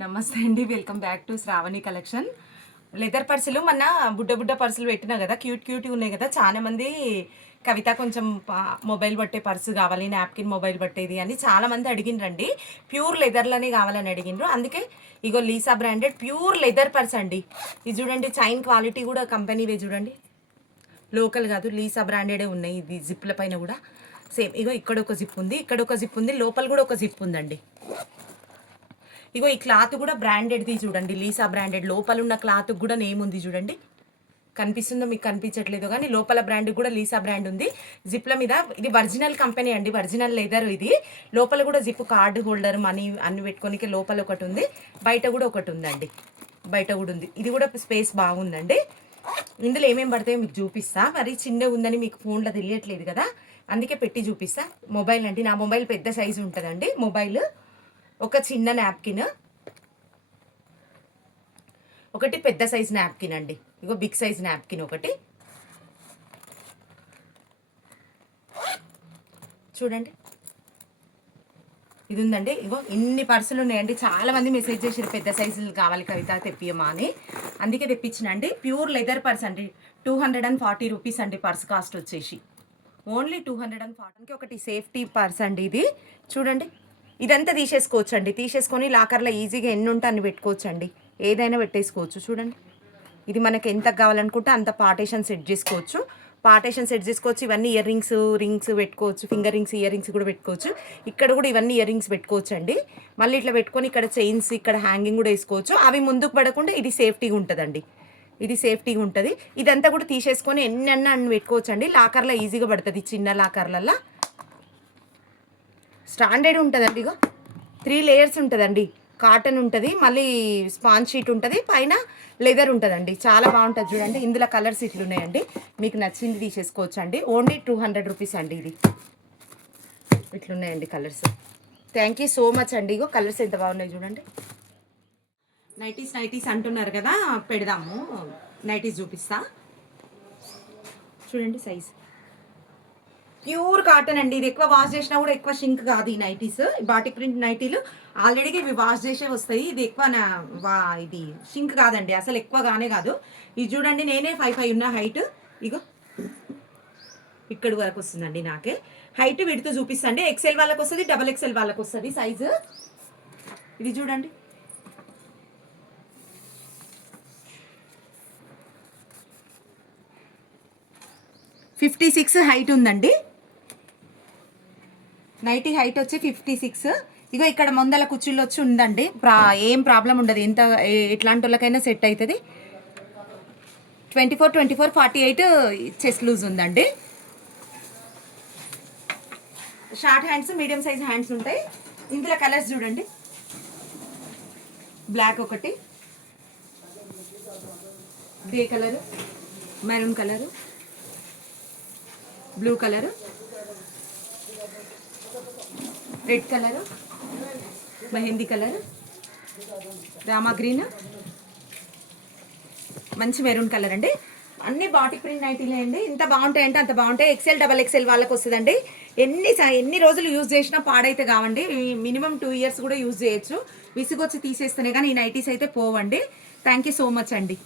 నమస్తే అండి, welcome back to Shravani collection. Leather పర్సులు మొన్న బుడ్డ పర్సులు పెట్టినా కదా, క్యూట్ ఉన్నాయి కదా. చాలా మంది కవిత కొంచెం మొబైల్ పట్టే పర్సు కావాలి, నాప్కిన్ మొబైల్ పట్టేది అని చాలా మంది అడిగినరండి. ప్యూర్ లెదర్లోనే కావాలని అడిగినరు. అందుకే ఇగో Lisa branded pure leather purse అండి. ఇది చూడండి, చైన్ క్వాలిటీ కూడా కంపెనీవే చూడండి, లోకల్ కాదు, లీసా బ్రాండెడే ఉన్నాయి. ఇది జిప్ల పైన కూడా సేమ్. ఇగో ఇక్కడ ఒక జిప్ ఉంది, ఇక్కడ ఒక జిప్ ఉంది, లోపల కూడా ఒక జిప్ ఉందండి. ఇగో ఈ క్లాత్ కూడా బ్రాండెడ్ది చూడండి, లీసా బ్రాండెడ్. లోపల ఉన్న క్లాత్ కూడా నేమ్ ఉంది చూడండి, కనిపిస్తుందో మీకు కనిపించట్లేదు కానీ లోపల బ్రాండ్ కూడా లీసా బ్రాండ్ ఉంది. జిప్ల మీద ఇది ఒరిజినల్ కంపెనీ అండి, ఒరిజినల్ లెదర్ ఇది. లోపల కూడా జిప్ కార్డు హోల్డర్ మనీ అన్ని పెట్టుకోనికి లోపల ఒకటి ఉంది, బయట కూడా ఒకటి ఉందండి, బయట కూడా ఉంది. ఇది కూడా స్పేస్ బాగుందండి. ఇందులో ఏమేమి పడతాయో మీకు చూపిస్తా. మరి చిన్నగా ఉందని మీకు ఫోన్లో తెలియట్లేదు కదా, అందుకే పెట్టి చూపిస్తా. మొబైల్ అండి, నా మొబైల్ పెద్ద సైజు ఉంటుందండి. మొబైల్ ఒక చిన్న నాప్కిన్, ఒకటి పెద్ద సైజ్ నాప్కిన్ అండి. ఇగో బిగ్ సైజ్ నాప్కిన్ ఒకటి చూడండి, ఇది ఉందండి. ఇగో ఇన్ని పర్సులు ఉన్నాయండి. చాలా మంది మెసేజ్ చేసారు పెద్ద సైజులు కావాలి కవిత తెప్పియమా అని, అందుకే తెప్పించినండి. ప్యూర్ లెదర్ పర్స్ అండి, 240 రూపీస్ అండి పర్స్ కాస్ట్ వచ్చేసి. ఓన్లీ 240. ఒకటి సేఫ్టీ పర్స్ అండి ఇది చూడండి. ఇదంతా తీసేసుకోవచ్చు అండి, తీసేసుకొని లాకర్లో ఈజీగా ఎన్ని ఉంటే అన్ని పెట్టుకోవచ్చు అండి, ఏదైనా పెట్టేసుకోవచ్చు. చూడండి, ఇది మనకి ఎంత కావాలనుకుంటే అంత పార్టేషన్ సెట్ చేసుకోవచ్చు, ఇవన్నీ ఇయర్ రింగ్స్ పెట్టుకోవచ్చు, ఫింగర్ రింగ్స్, ఇయర్ రింగ్స్ కూడా పెట్టుకోవచ్చు. ఇక్కడ కూడా ఇవన్నీ ఇయర్ రింగ్స్ పెట్టుకోవచ్చు అండి. మళ్ళీ ఇట్లా పెట్టుకొని ఇక్కడ చైన్స్, ఇక్కడ హ్యాంగింగ్ కూడా వేసుకోవచ్చు. అవి ముందుకు పడకుండా ఇది సేఫ్టీగా ఉంటుందండి, ఇది సేఫ్టీగా ఉంటుంది. ఇదంతా కూడా తీసేసుకొని ఎన్ని అన్ని పెట్టుకోవచ్చు అండి. లాకర్లో ఈజీగా పడుతుంది, చిన్న లాకర్లలో స్టాండర్డ్ ఉంటుందండి. ఇగో 3 లేయర్స్ ఉంటుందండి, కాటన్ ఉంటుంది, మళ్ళీ స్పాంజ్ షీట్ ఉంటుంది, పైన లెదర్ ఉంటుందండి. చాలా బాగుంటుంది చూడండి. ఇందులో కలర్స్ ఇట్లు ఉన్నాయండి, మీకు నచ్చింది తీసేసుకోవచ్చు అండి. ఓన్లీ 200 రూపీస్ అండి. ఇది ఇట్లున్నాయండి colours. Thank you so much అండి. ఇగో కలర్స్ ఎంత బాగున్నాయి చూడండి. నైటీస్ అంటున్నారు కదా, పెడదాము. నైటీస్ చూపిస్తా చూడండి. సైజ్ ప్యూర్ కాటన్ అండి. ఇది ఎక్కువ వాష్ చేసినా కూడా ఎక్కువ షింక్ కాదు. ఈ నైటీస్, బాటిక్ ప్రింట్ నైటీలు ఆల్రెడీ ఇవి వాష్ చేసే వస్తాయి. ఇది ఎక్కువ ఇది షింక్ కాదండి, అసలు ఎక్కువగానే కాదు. ఇది చూడండి, నేనే 5'5" ఉన్న హైట్. ఇగో ఇక్కడి వరకు వస్తుందండి నాకే హైట్. విడుతూ చూపిస్తండి. ఎక్సెల్ వాళ్ళకి వస్తుంది, XXL వాళ్ళకి వస్తుంది సైజు. ఇది చూడండి, $56 హైట్ ఉందండి. నైటీ హైట్ వచ్చి 56. ఇగో ఇక్కడ ముందల కుర్చీలు వచ్చి ఉందండి, ఏం ప్రాబ్లం ఉండదు. ఎట్లాంటి వాళ్ళకైనా సెట్ అవుతుంది. 24, 48 చెస్ట్ లూజ్ ఉందండి. Short hands, medium size hands ఉంటాయి. ఇందులో కలర్స్ చూడండి, బ్లాక్ ఒకటి, grey colour, maroon colour, blue colour, red colour, mehndi colour, Rama green, మంచి మెరూన్ కలర్ అండి. అన్ని బాటిక్ ప్రింట్ నైటీలే అండి. ఇంత బాగుంటాయంటే అంత బాగుంటాయి. XXL వాళ్ళకి వస్తుందండి. ఎన్ని రోజులు యూజ్ చేసినా పాడైతే కావండి. మినిమం 2 ఇయర్స్ కూడా యూజ్ చేయొచ్చు. విసుగొచ్చి తీసేస్తేనే కానీ ఈ నైటీస్ అయితే పోవండి. థ్యాంక్ యూ సో మచ్ అండి.